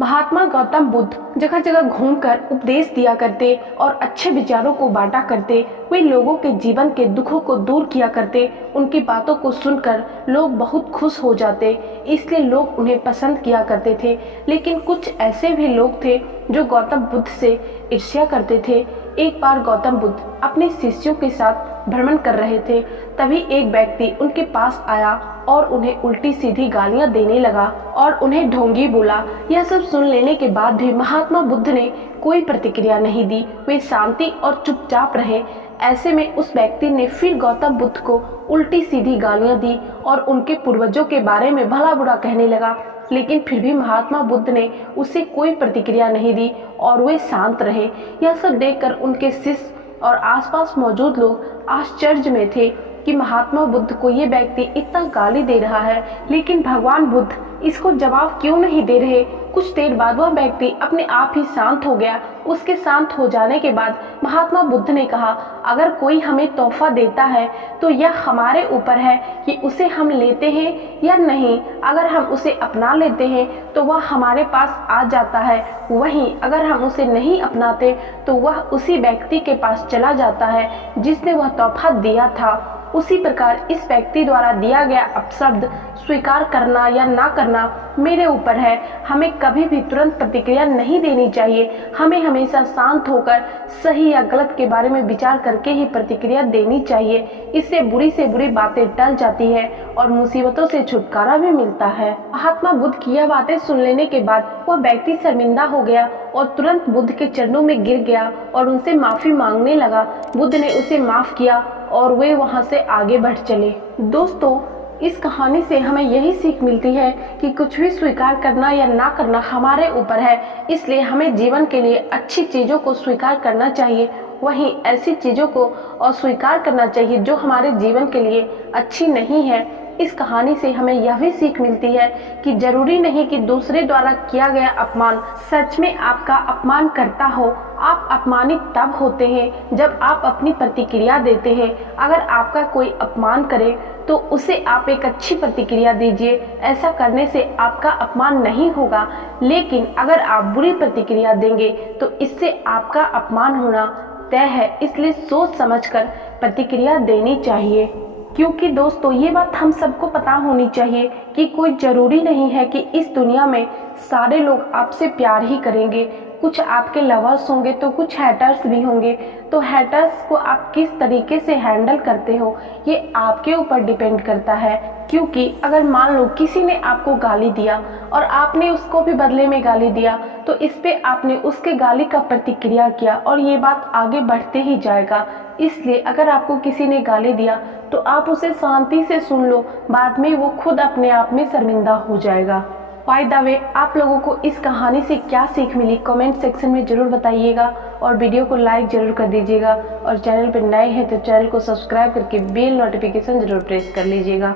महात्मा गौतम बुद्ध जगह जगह घूमकर उपदेश दिया करते और अच्छे विचारों को बांटा करते। वे लोगों के जीवन के दुखों को दूर किया करते। उनकी बातों को सुनकर लोग बहुत खुश हो जाते, इसलिए लोग उन्हें पसंद किया करते थे। लेकिन कुछ ऐसे भी लोग थे जो गौतम बुद्ध से ईर्ष्या करते थे। एक बार गौतम बुद्ध अपने शिष्यों के साथ भ्रमण कर रहे थे, तभी एक व्यक्ति उनके पास आया और उन्हें उल्टी सीधी गालियां देने लगा और उन्हें ढोंगी बोला। यह सब सुन लेने के बाद भी महात्मा बुद्ध ने कोई प्रतिक्रिया नहीं दी। वे शांति और चुपचाप रहे। ऐसे में उस व्यक्ति ने फिर गौतम बुद्ध को उल्टी सीधी गालियां दी और उनके पूर्वजों के बारे में भला बुरा कहने लगा। लेकिन फिर भी महात्मा बुद्ध ने उसे कोई प्रतिक्रिया नहीं दी और वे शांत रहे। यह सब देखकर उनके शिष्य और आसपास मौजूद लोग आश्चर्य में थे कि महात्मा बुद्ध को ये व्यक्ति इतना गाली दे रहा है, लेकिन भगवान बुद्ध इसको जवाब क्यों नहीं दे रहे। कुछ देर बाद वह व्यक्ति अपने आप ही शांत हो गया। उसके शांत हो जाने के बाद महात्मा बुद्ध ने कहा, अगर कोई हमें तोहफा देता है तो यह हमारे ऊपर है कि उसे हम लेते हैं या नहीं। अगर हम उसे अपना लेते हैं तो वह हमारे पास आ जाता है, वहीं अगर हम उसे नहीं अपनाते तो वह उसी व्यक्ति के पास चला जाता है जिसने वह तोहफा दिया था। उसी प्रकार इस व्यक्ति द्वारा दिया गया अपशब्द स्वीकार करना या ना करना मेरे ऊपर है। हमें कभी भी तुरंत प्रतिक्रिया नहीं देनी चाहिए। हमें हमेशा शांत होकर सही या गलत के बारे में विचार करके ही प्रतिक्रिया देनी चाहिए। इससे बुरी से बुरी बातें टल जाती है और मुसीबतों से छुटकारा भी मिलता है। महात्मा बुद्ध की यह बातें सुन लेने के बाद वह व्यक्ति शर्मिंदा हो गया और तुरंत बुद्ध के चरणों में गिर गया और उनसे माफी मांगने लगा। बुद्ध ने उसे माफ किया और वे वहां से आगे बढ़ चले। दोस्तों, इस कहानी से हमें यही सीख मिलती है कि कुछ भी स्वीकार करना या ना करना हमारे ऊपर है। इसलिए हमें जीवन के लिए अच्छी चीज़ों को स्वीकार करना चाहिए, वहीं ऐसी चीज़ों को अस्वीकार करना चाहिए जो हमारे जीवन के लिए अच्छी नहीं है। इस कहानी से हमें यह भी सीख मिलती है कि जरूरी नहीं कि दूसरे द्वारा किया गया अपमान सच में आपका अपमान करता हो। आप अपमानित तब होते हैं जब आप अपनी प्रतिक्रिया देते हैं। अगर आपका कोई अपमान करे तो उसे आप एक अच्छी प्रतिक्रिया दीजिए। ऐसा करने से आपका अपमान नहीं होगा, लेकिन अगर आप बुरी प्रतिक्रिया देंगे तो इससे आपका अपमान होना तय है। इसलिए सोच समझकर प्रतिक्रिया देनी चाहिए, क्योंकि दोस्तों ये बात हम सबको पता होनी चाहिए कि कोई ज़रूरी नहीं है कि इस दुनिया में सारे लोग आपसे प्यार ही करेंगे। कुछ आपके लवर्स होंगे तो कुछ हैटर्स भी होंगे। तो हैटर्स को आप किस तरीके से हैंडल करते हो ये आपके ऊपर डिपेंड करता है। क्योंकि अगर मान लो किसी ने आपको गाली दिया और आपने उसको भी बदले में गाली दिया, तो इस पे आपने उसके गाली का प्रतिक्रिया किया और ये बात आगे बढ़ते ही जाएगा। इसलिए अगर आपको किसी ने गाली दिया तो आप उसे शांति से सुन लो, बाद में वो खुद अपने आप में शर्मिंदा हो जाएगा। बाय द वे, आप लोगों को इस कहानी से क्या सीख मिली कमेंट सेक्शन में जरूर बताइएगा और वीडियो को लाइक जरूर कर दीजिएगा। और चैनल पर नए हैं तो चैनल को सब्सक्राइब करके बेल नोटिफिकेशन जरूर प्रेस कर लीजिएगा।